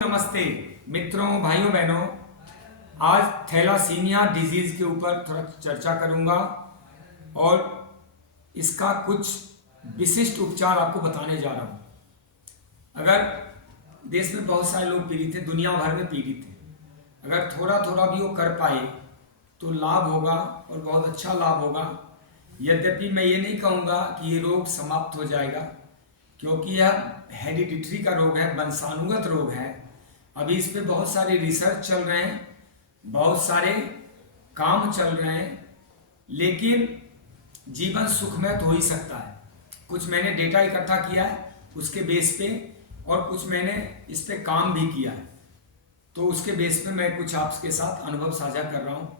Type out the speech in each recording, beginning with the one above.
नमस्ते मित्रों, भाइयों बहनों। आज थैलासीमिया डिजीज के ऊपर थोड़ा चर्चा करूंगा और इसका कुछ विशिष्ट उपचार आपको बताने जा रहा हूं। अगर देश में बहुत सारे लोग पीड़ित हैं, दुनिया भर में पीड़ित हैं, अगर थोड़ा थोड़ा भी वो कर पाए तो लाभ होगा और बहुत अच्छा लाभ होगा। यद्यपि मैं ये नहीं कहूँगा कि ये रोग समाप्त हो जाएगा, क्योंकि यह हेरिडिटरी का रोग है, वंशानुगत रोग है। अभी इस पे बहुत सारे रिसर्च चल रहे हैं, बहुत सारे काम चल रहे हैं, लेकिन जीवन सुखमय तो हो ही सकता है। कुछ मैंने डेटा इकट्ठा किया है उसके बेस पे, और कुछ मैंने इस पे काम भी किया है, तो उसके बेस पे मैं कुछ आपके साथ अनुभव साझा कर रहा हूँ।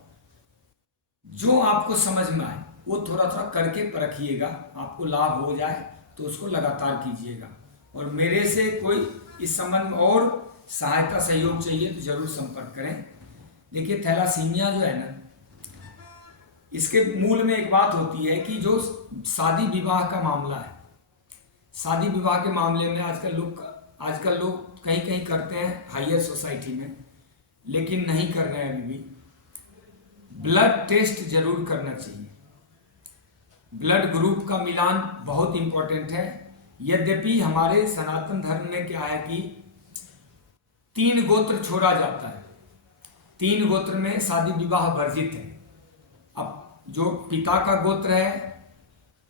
जो आपको समझ में आए वो थोड़ा थोड़ा करके परखिएगा, आपको लाभ हो जाए तो उसको लगातार कीजिएगा। और मेरे से कोई इस संबंध में और सहायता सहयोग चाहिए तो जरूर संपर्क करें। देखिए, थैलासीमिया जो है ना, इसके मूल में एक बात होती है कि जो शादी विवाह का मामला है, शादी विवाह के मामले में आजकल लोग कहीं कहीं करते हैं हायर सोसाइटी में, लेकिन नहीं कर रहे हैं अभी भी। ब्लड टेस्ट जरूर करना चाहिए। ब्लड ग्रुप का मिलान बहुत इंपॉर्टेंट है। यद्यपि हमारे सनातन धर्म में क्या है कि 3 गोत्र छोड़ा जाता है, 3 गोत्र में शादी विवाह वर्जित है। अब जो पिता का गोत्र है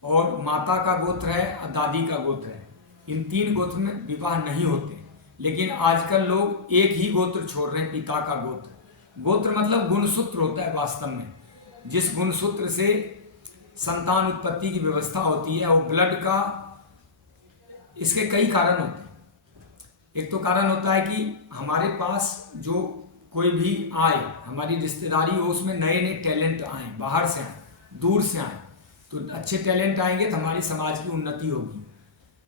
और माता का गोत्र है और दादी का गोत्र है, इन 3 गोत्र में विवाह नहीं होते। लेकिन आजकल लोग एक ही गोत्र छोड़ रहे हैं, पिता का गोत्र। गोत्र मतलब गुणसूत्र होता है वास्तव में, जिस गुणसूत्र से संतान उत्पत्ति की व्यवस्था होती है। वो ब्लड का, इसके कई कारण होते हैं। एक तो कारण होता है कि हमारे पास जो कोई भी आए, हमारी रिश्तेदारी हो, उसमें नए नए टैलेंट आए, बाहर से आए, दूर से आए, तो अच्छे टैलेंट आएंगे तो हमारी समाज की उन्नति होगी,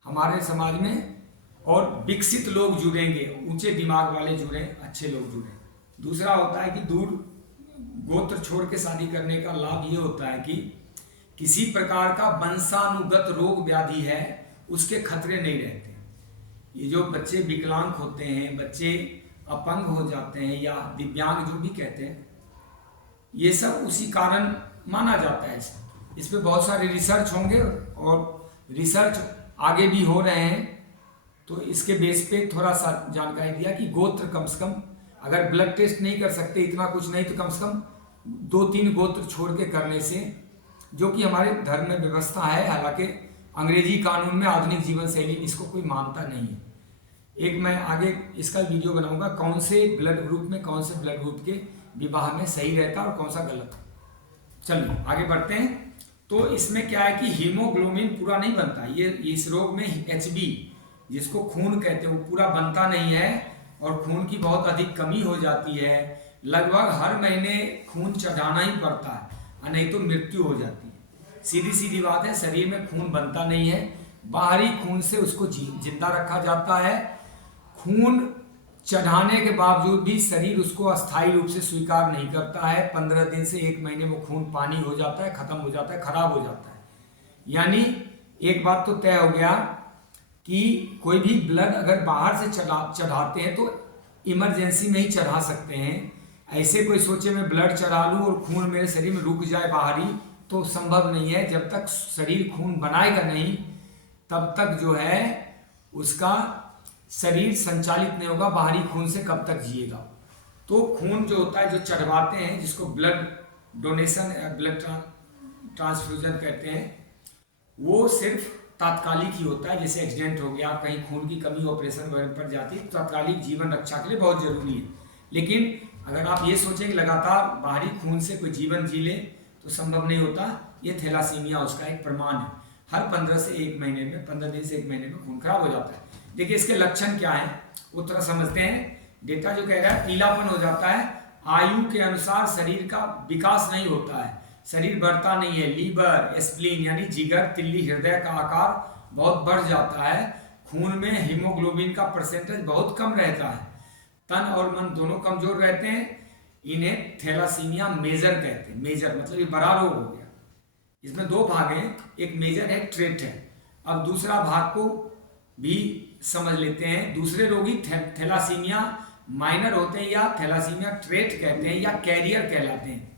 हमारे समाज में और विकसित लोग जुड़ेंगे, ऊंचे दिमाग वाले जुड़े, अच्छे लोग जुड़े। दूसरा होता है कि दूर गोत्र छोड़ के शादी करने का लाभ ये होता है कि किसी प्रकार का वंशानुगत रोग व्याधि है उसके खतरे नहीं रहते। ये जो बच्चे विकलांग होते हैं, बच्चे अपंग हो जाते हैं या दिव्यांग जो भी कहते हैं, ये सब उसी कारण माना जाता है। इस पे बहुत सारे रिसर्च होंगे और रिसर्च आगे भी हो रहे हैं, तो इसके बेस पे थोड़ा सा जानकारी दिया कि गोत्र कम से कम, अगर ब्लड टेस्ट नहीं कर सकते इतना कुछ नहीं तो कम से कम 2-3 गोत्र छोड़ के करने से, जो कि हमारे धर्म में व्यवस्था है। हालांकि अंग्रेजी कानून में आधुनिक जीवन शैली इसको कोई मानता नहीं है। एक मैं आगे इसका वीडियो बनाऊंगा, कौन से ब्लड ग्रुप में, कौन से ब्लड ग्रुप के विवाह में सही रहता है और कौन सा गलत। चलिए आगे बढ़ते हैं। तो इसमें क्या है कि हीमोग्लोबिन पूरा नहीं बनता। ये इस रोग में HB, जिसको खून कहते हैं, वो पूरा बनता नहीं है और खून की बहुत अधिक कमी हो जाती है। लगभग हर महीने खून चढ़ाना ही पड़ता है, नहीं तो मृत्यु हो जाती है। सीधी सीधी बात है, शरीर में खून बनता नहीं है, बाहरी खून से उसको जिंदा रखा जाता है। खून चढ़ाने के बावजूद भी शरीर उसको अस्थायी रूप से स्वीकार नहीं करता है। 15 दिन से 1 महीने में खून पानी हो जाता है, खत्म हो जाता है, खराब हो जाता है। यानी एक बात तो तय हो गया कि कोई भी ब्लड अगर बाहर से चढ़ाते हैं तो इमरजेंसी में ही चढ़ा सकते हैं। ऐसे कोई सोचे मैं ब्लड चढ़ा लूँ और खून मेरे शरीर में रुक जाए बाहरी, तो संभव नहीं है। जब तक शरीर खून बनाएगा नहीं तब तक जो है उसका शरीर संचालित नहीं होगा, बाहरी खून से कब तक जिएगा। तो खून जो होता है, जो चढ़वाते हैं, जिसको ब्लड डोनेशन या ब्लड ट्रांसफ्यूजन कहते हैं, वो सिर्फ तात्कालिक ही होता है। जैसे एक्सीडेंट हो गया, कहीं खून की कमी ऑपरेशन वगैरह पर जाती है, तो तात्कालिक जीवन रक्षा के लिए बहुत जरूरी है। लेकिन अगर आप ये सोचें कि लगातार बाहरी खून से कोई जीवन जी ले तो संभव नहीं होता। ये थैलासीमिया उसका एक प्रमाण है। हर 15 से 1 महीने में, 15 दिन से 1 महीने में खून खराब हो जाता है। देखिए इसके लक्षण क्या है वो थोड़ा समझते हैं। डेटा जो कह रहा है पीलापन हो जाता है, आयु के अनुसार शरीर का विकास नहीं होता है, शरीर बढ़ता नहीं है, लीवर, स्प्लीन यानी जिगर, तिल्ली, हृदय का आकार बहुत बढ़ जाता है, खून में हीमोग्लोबिन का परसेंटेज बहुत कम रहता है, तन और मन दोनों कमजोर रहते हैं। इन्हें थैलासीमिया मेजर कहते हैं। मेजर मतलब ये बड़ा रोग हो गया। इसमें 2 भाग हैं, एक मेजर है, ट्रेट है। अब दूसरा भाग को भी समझ लेते हैं। दूसरे रोगी थैलासीमिया माइनर होते हैं या थैलासीमिया ट्रेट कहते हैं या कैरियर कहलाते हैं,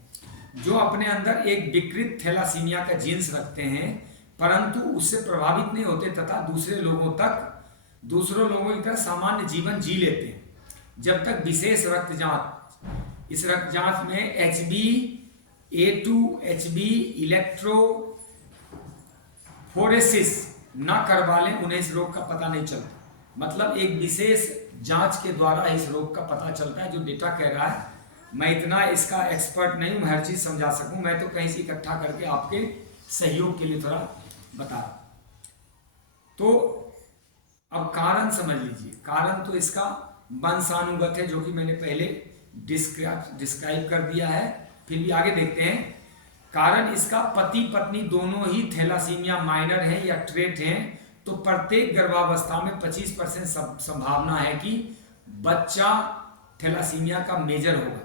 जो अपने अंदर एक विकृत थैलासीमिया का जीन्स रखते हैं परंतु उससे प्रभावित नहीं होते तथा दूसरों लोगों की तरह सामान्य जीवन जी लेते हैं जब तक विशेष रक्त जांच, इस रक्त जांच में HbA2 HB इलेक्ट्रोफोरेसिस ना करवा लें उन्हें इस रोग का पता नहीं चलता। मतलब एक विशेष जांच के द्वारा इस रोग का पता चलता है। जो डेटा कह रहा है, मैं इतना इसका एक्सपर्ट नहीं हूं, हर चीज समझा सकूं, मैं तो कहीं से इकट्ठा करके आपके सहयोग के लिए थोड़ा बता। तो अब कारण समझ लीजिए। कारण तो इसका वंशानुगत है, जो कि मैंने पहले डिस्क्राइब कर दिया है। फिर भी आगे देखते हैं। कारण इसका पति पत्नी दोनों ही थैलासीमिया माइनर है या ट्रेट हैं, तो प्रत्येक गर्भावस्था में 25% संभावना है कि बच्चा थैलासीमिया का मेजर होगा,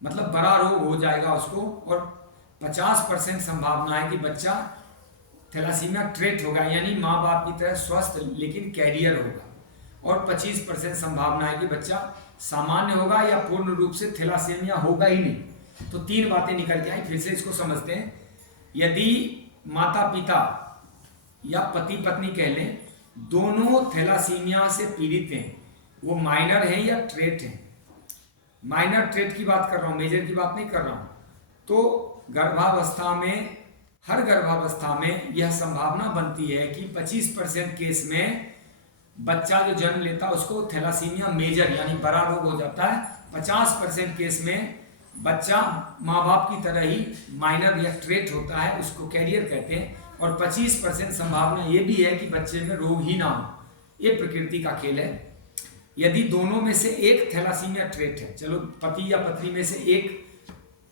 मतलब बड़ा रोग हो जाएगा उसको, और 50% संभावना है कि बच्चा थैलासीमिया ट्रेट होगा, यानी माँ बाप की तरह स्वस्थ लेकिन कैरियर होगा, और 25% संभावना है कि बच्चा सामान्य होगा या पूर्ण रूप से थैलासीमिया होगा ही नहीं। तो 3 बातें निकल के आई। फिर से इसको समझते हैं। यदि माता पिता या पति पत्नी कह लें दोनों थैलासीमिया से पीड़ित हैं, वो माइनर हैं या ट्रेट हैं, माइनर ट्रेट की बात कर रहा हूँ, मेजर की बात नहीं कर रहा हूँ, तो गर्भावस्था में, हर गर्भावस्था में यह संभावना बनती है कि 25% केस में बच्चा जो जन्म लेता है उसको थैलासीमिया मेजर यानी बड़ा रोग हो जाता है। 50% केस में बच्चा माँ बाप की तरह ही माइनर या ट्रेट होता है, उसको कैरियर कहते हैं, और 25% संभावना ये भी है कि बच्चे में रोग ही ना हो। ये प्रकृति का खेल है। यदि दोनों में से एक थैलासीमिया ट्रेट है, चलो पति या पत्नी में से एक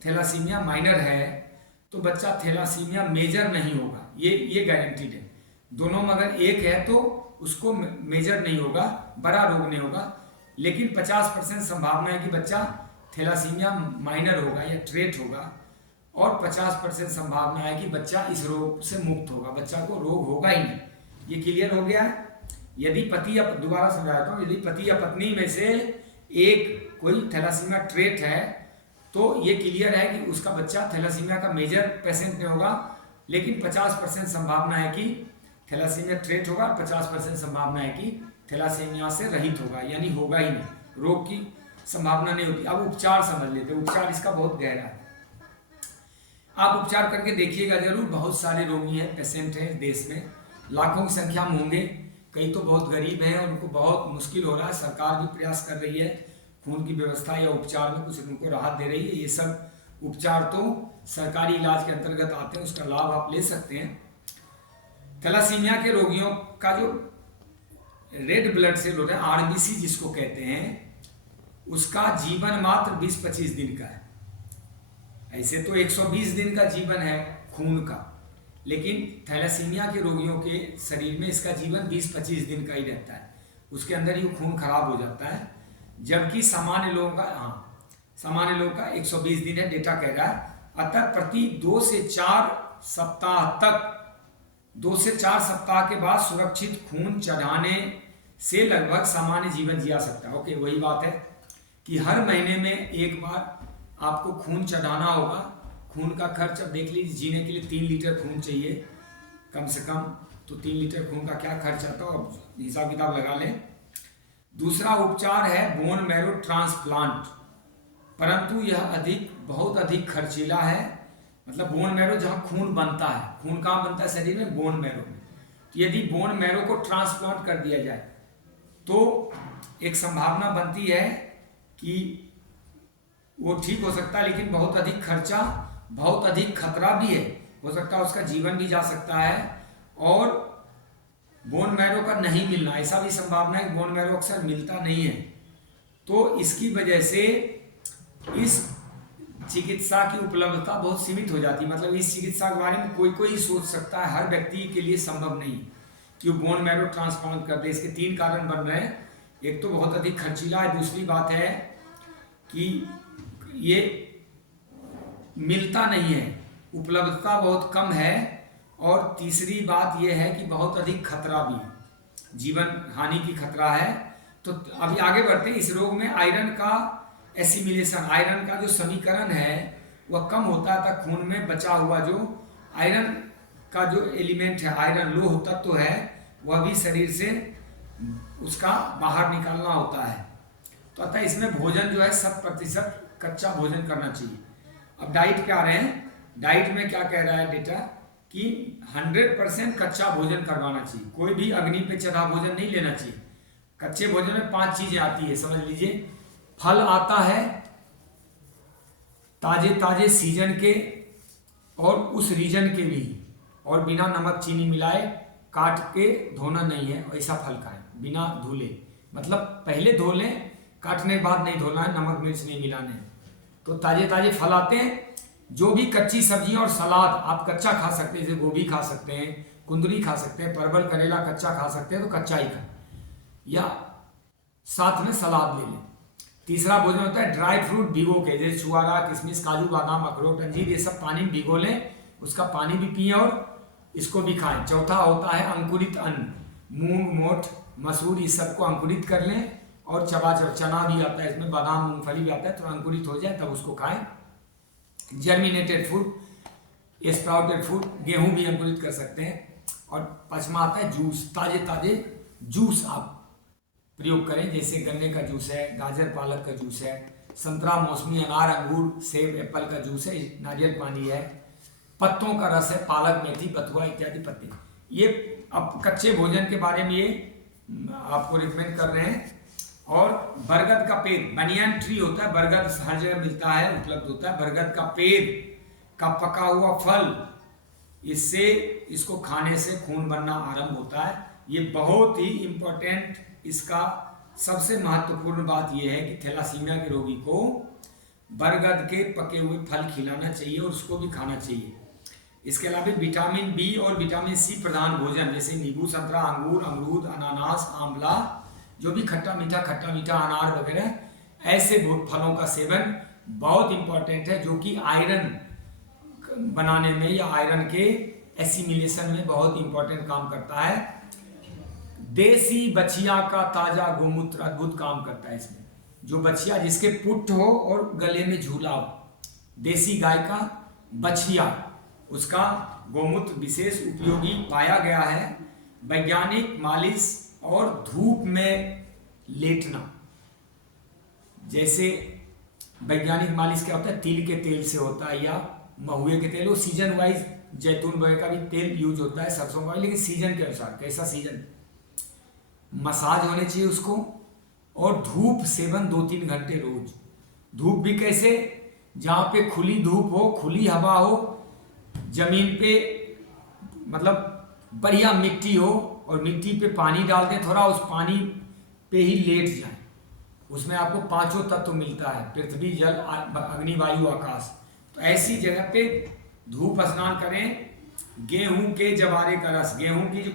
थैलासीमिया माइनर है, तो बच्चा थैलासीमिया मेजर नहीं होगा, ये गारंटीड है। दोनों में अगर एक है तो उसको मेजर नहीं होगा, बड़ा रोग नहीं होगा, लेकिन 50% संभावना है कि बच्चा थैलासीमिया माइनर होगा या ट्रेट होगा, और 50% संभावना है कि बच्चा इस रोग से मुक्त होगा, बच्चा को रोग होगा ही नहीं। ये क्लियर हो गया है। यदि पति या, दोबारा समझाता हूँ, यदि पति या पत्नी में से एक कोई थैलासीमिया ट्रेट है तो ये क्लियर है कि उसका बच्चा थैलासीमिया का मेजर पेशेंट नहीं होगा, लेकिन 50% संभावना है कि थैलासीमिया ट्रेट होगा, 50% संभावना है कि थैलासीमिया से रहित होगा, यानी होगा ही नहीं, रोग की संभावना नहीं होती। अब उपचार समझ लेते हैं। उपचार इसका बहुत गहरा है, आप उपचार करके देखिएगा जरूर। बहुत सारे रोगी हैं, पेशेंट हैं देश में, लाखों की संख्या में होंगे। कई तो बहुत गरीब हैं, उनको बहुत मुश्किल हो रहा है, सरकार भी प्रयास कर रही है, खून की व्यवस्था या उपचार में कुछ उनको राहत दे रही है। ये सब उपचार तो सरकारी इलाज के अंतर्गत आते हैं, उसका लाभ आप ले सकते हैं। थैलासीमिया के रोगियों का जो रेड ब्लड सेल होता है, RBC जिसको कहते हैं, उसका जीवन मात्र 20-25 दिन का है। ऐसे तो 120 दिन का जीवन है खून का, लेकिन थैलासीमिया के रोगियों के शरीर में इसका जीवन 20-25 दिन का ही रहता है, उसके अंदर ही खून खराब हो जाता है। जबकि सामान्य लोगों का 120 दिन है, डेटा कह रहा है। अतः प्रति 2 से 4 सप्ताह के बाद सुरक्षित खून चढ़ाने से लगभग सामान्य जीवन जिया सकता है। ओके, वही बात है कि हर महीने में एक बार आपको खून चढ़ाना होगा। खून का खर्च अब देख लीजिए, जीने के लिए 3 लीटर खून चाहिए कम से कम, तो 3 लीटर खून का क्या खर्च आता है, अब हिसाब किताब लगा लें। दूसरा उपचार है बोन मैरो ट्रांसप्लांट, परंतु यह बहुत अधिक खर्चीला है। मतलब बोन मैरो जहाँ खून बनता है, खून कहाँ बनता है शरीर में, बोन मैरो में। तो यदि बोन मैरो को ट्रांसप्लांट कर दिया जाए तो एक संभावना बनती है कि वो ठीक हो सकता है, लेकिन बहुत अधिक खर्चा, बहुत अधिक खतरा भी है, हो सकता है उसका जीवन भी जा सकता है, और बोन मैरो का नहीं मिलना, ऐसा भी संभावना है कि बोन मैरो अक्सर मिलता नहीं है। तो इसकी वजह से इस चिकित्सा की उपलब्धता बहुत सीमित हो जाती है। मतलब इस चिकित्सा के बारे में कोई ही सोच सकता है, हर व्यक्ति के लिए संभव नहीं कि वो बोन मैरो ट्रांसप्लांट कर दे। इसके 3 कारण बन रहे हैं। एक तो बहुत अधिक खर्चीला है, दूसरी बात है कि ये मिलता नहीं है, उपलब्धता बहुत कम है, और तीसरी बात यह है कि बहुत अधिक खतरा भी है। जीवन हानि की खतरा है। तो अभी आगे बढ़ते हैं। इस रोग में आयरन का एसिमिलेशन, आयरन का जो समीकरण है वह कम होता है, तथा खून में बचा हुआ जो आयरन का जो एलिमेंट है, आयरन लोह तत्व है, वह भी शरीर से उसका बाहर निकालना होता है। तो अतः इसमें भोजन जो है 100% कच्चा भोजन करना चाहिए। अब डाइट पे आ रहे हैं। डाइट में क्या कह रहा है डेटा कि 100% कच्चा भोजन करवाना चाहिए। कोई भी अग्नि पे चढ़ा भोजन नहीं लेना चाहिए। कच्चे भोजन में 5 चीजें आती है, समझ लीजिए। फल आता है ताजे ताजे सीजन के और उस रीजन के भी, और बिना नमक चीनी मिलाए, काट के धोना नहीं है, ऐसा फल खाएं बिना धुले। मतलब पहले धो लें, काटने के बाद नहीं धोना है, नमक मिर्च नहीं मिलाने। तो ताजे ताजे फल आते हैं। जो भी कच्ची सब्जियां और सलाद आप कच्चा खा सकते हैं, जैसे गोभी खा सकते हैं, कुंदरी खा सकते हैं, परवल करेला कच्चा खा सकते हैं, तो कच्चा ही खाएं, या साथ में सलाद ले लें। तीसरा भोजन होता है ड्राई फ्रूट भिगो के, जैसे छुआरा, किशमिश, काजू, बादाम, अखरोट, अंजीर, ये सब पानी में भिगो लें, उसका पानी भी पिएं और इसको भी खाएं। चौथा होता है अंकुरित अन्न, मूंग, मोठ, मसूर, इस सबको अंकुरित कर लें, और चना भी आता है इसमें, बादाम, मूंगफली भी आता है, तो अंकुरित हो जाए तब उसको खाएं। जर्मिनेटेड फूड, स्प्राउटेड फूड, गेहूं भी अंकुरित कर सकते हैं। और पांचवा आता है जूस, ताजे ताजे जूस आप प्रयोग करें, जैसे गन्ने का जूस है, गाजर पालक का जूस है, संतरा, मौसमी, अनार, अंगूर, सेब, एप्पल का जूस है, नारियल पानी है, पत्तों का रस है, पालक, मेथी, बथुआ इत्यादि पत्ते। ये अब कच्चे भोजन के बारे में ये आपको रिकमेंड कर रहे हैं। और बरगद का पेड़, बनियान ट्री होता है, बरगद हर जगह मिलता है, उपलब्ध होता है। बरगद का पेड़ का पका हुआ फल, इससे इसको खाने से खून बनना आरंभ होता है। ये बहुत ही इंपॉर्टेंट, इसका सबसे महत्वपूर्ण बात यह है कि थैलासीमिया के रोगी को बरगद के पके हुए फल खिलाना चाहिए और उसको भी खाना चाहिए। इसके अलावा विटामिन बी और विटामिन सी प्रधान भोजन, जैसे नींबू, संतरा, अंगूर, अमरूद, अनानास, आंवला, जो भी खट्टा मीठा अनार वगैरह, ऐसे फलों का सेवन बहुत इंपॉर्टेंट है, जो कि आयरन बनाने में या आयरन के एसिमिलेशन में बहुत इंपॉर्टेंट काम करता है। देसी बछिया का ताजा गोमूत्र अद्भुत काम करता है इसमें। जो बछिया जिसके पुट्ठ हो और गले में झूला हो, देसी गाय का बछिया, उसका गोमूत्र विशेष उपयोगी पाया गया है। वैज्ञानिक मालिश और धूप में लेटना, जैसे वैज्ञानिक मालिश क्या होता है, तिल के तेल से होता है या महुए के तेल, वो सीजन वाइज, जैतून वगैरह का भी तेल यूज होता है, सरसों का, लेकिन सीजन के अनुसार, कैसा सीजन, मसाज होने चाहिए उसको। और धूप सेवन 2-3 घंटे रोज। धूप भी कैसे, जहाँ पे खुली धूप हो, खुली हवा हो, जमीन पे मतलब बढ़िया मिट्टी हो, और मिट्टी पे पानी डाल दें थोड़ा, उस पानी पे ही लेट जाए। उसमें आपको 5 तत्व मिलता है, पृथ्वी, जल, अग्नि, वायु, आकाश। तो ऐसी जगह पे धूप स्नान करें। गेहूं के जवारे का रस, गेहूं की जो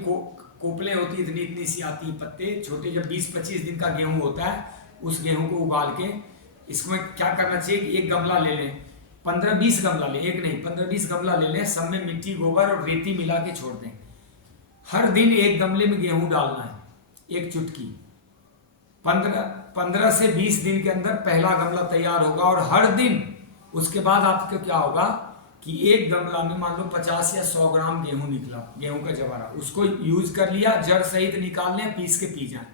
कोपले होती है, इतनी सी आती है, पत्ते छोटे, जब 20-25 दिन का गेहूं होता है, उस गेहूं को उबाल के, इसमें क्या करना चाहिए कि एक गमला ले लें, 15-20 गमला लें, एक नहीं 15-20 गमला ले लें, सब में मिट्टी, गोबर और रेती मिला के छोड़ दें। हर दिन एक गमले में गेहूं डालना है, एक चुटकी। 15 से 20 दिन के अंदर पहला गमला तैयार होगा, और हर दिन उसके बाद आपको क्या होगा कि एक गमला में मान लो 50 या 100 ग्राम गेहूं निकला, गेहूं का जवारा, उसको यूज कर लिया, जड़ सहित निकाल लें, पीस के पी जाए,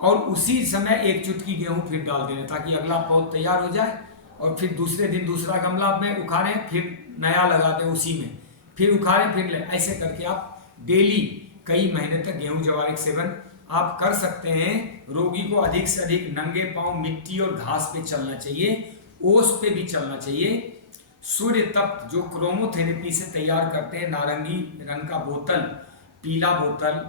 और उसी समय एक चुटकी गेहूं फिर डाल दें, ताकि अगला पौध तैयार हो जाए। और फिर दूसरे दिन दूसरा गमला में उखाड़ें, फिर नया लगा दें उसी में, फिर उखाड़ें, फिर लें। ऐसे करके आप डेली कई महीने तक गेहूं जवारे का सेवन आप कर सकते हैं। रोगी को अधिक से अधिक नंगे पांव मिट्टी और घास पे चलना चाहिए, ओस पे भी चलना चाहिए। सूर्य तप्त जो क्रोमोथेरेपी से तैयार करते हैं, नारंगी रंग का बोतल, पीला बोतल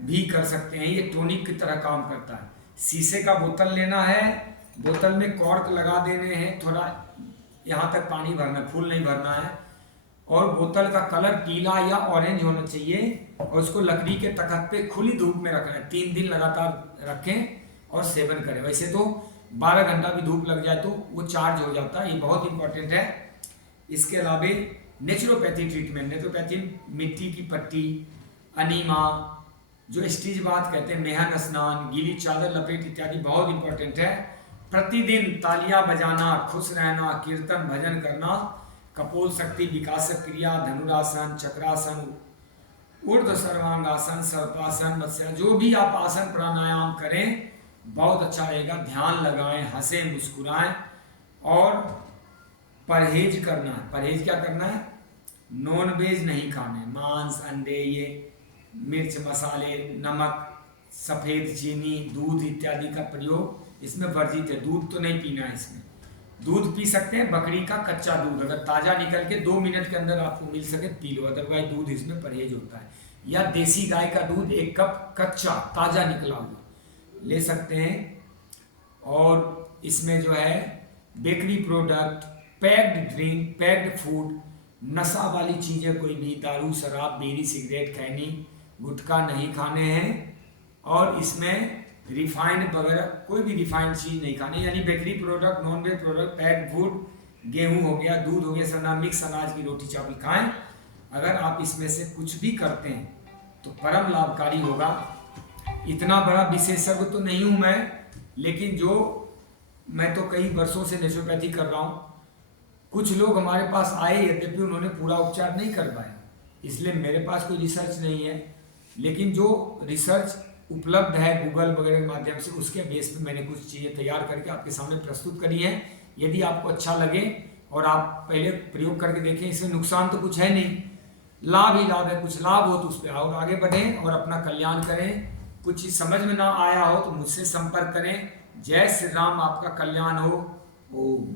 भी कर सकते हैं, ये टोनिक की तरह काम करता है। शीशे का बोतल लेना है, बोतल में कॉर्क लगा देने हैं, थोड़ा यहाँ तक पानी भरना, फुल नहीं भरना है, और बोतल का कलर पीला या ऑरेंज होना चाहिए, और उसको लकड़ी के तख्त पे खुली धूप में रखना है। 3 दिन लगातार रखें और सेवन करें। वैसे तो 12 घंटा भी धूप लग जाए तो वो चार्ज हो जाता है, ये बहुत इंपॉर्टेंट है। इसके अलावा नेचुरोपैथी ट्रीटमेंट, नेचुरोपैथी मिट्टी की पट्टी, अनीमा, जो स्टीज बात कहते हैं, मेहन स्नान, गीली चादर लपेट इत्यादि बहुत इंपॉर्टेंट है। प्रतिदिन तालियां बजाना, खुश रहना, कीर्तन भजन करना, कपोल शक्ति विकासक क्रिया, धनुरासन, चक्रासन, ऊर्ध्व सर्वांगासन, सर्पासन, मत्स्य, जो भी आप आसन प्राणायाम करें बहुत अच्छा रहेगा। ध्यान लगाएं, हंसें, मुस्कुराएं और परहेज करना है। परहेज क्या करना है? नॉन वेज नहीं खाने, मांस, अंडे, ये मिर्च, मसाले, नमक, सफ़ेद चीनी, दूध इत्यादि का प्रयोग इसमें वर्जित है। दूध तो नहीं पीना है इसमें। दूध पी सकते हैं, बकरी का कच्चा दूध, अगर ताज़ा निकल के 2 मिनट के अंदर आपको मिल सके पी लो, अदरवाइज दूध इसमें परहेज होता है। या देसी गाय का दूध 1 कप कच्चा ताज़ा निकला हुआ ले सकते हैं। और इसमें जो है bakery product, packed drink, packed food, नशा वाली चीज़ें कोई भी, दारू, शराब, बीड़ी, सिगरेट, खैनी, गुटखा नहीं खाने हैं। और इसमें रिफाइंड वगैरह कोई भी रिफाइंड चीज़ नहीं खानी, यानी bakery product, non veg product, packed food, गेहूं हो गया, दूध हो गया, सना मिक्स अनाज की रोटी चावल खाएं। अगर आप इसमें से कुछ भी करते हैं तो परम लाभकारी होगा। इतना बड़ा विशेषज्ञ तो नहीं हूँ मैं, लेकिन जो मैं तो कई वर्षों से नेचुरोपैथी कर रहा हूँ। कुछ लोग हमारे पास आए, यद्यपि उन्होंने पूरा उपचार नहीं कर पाए, इसलिए मेरे पास कोई रिसर्च नहीं है। लेकिन जो रिसर्च उपलब्ध है गूगल वगैरह के माध्यम से, उसके बेस पे मैंने कुछ चीज़ें तैयार करके आपके सामने प्रस्तुत करी हैं। यदि आपको अच्छा लगे और आप पहले प्रयोग करके देखें, इसमें नुकसान तो कुछ है नहीं, लाभ ही लाभ है। कुछ लाभ हो तो उस पर और आगे बढ़ें और अपना कल्याण करें। कुछ चीज़ समझ में ना आया हो तो मुझसे संपर्क करें। जय श्री राम, आपका कल्याण हो। ओम।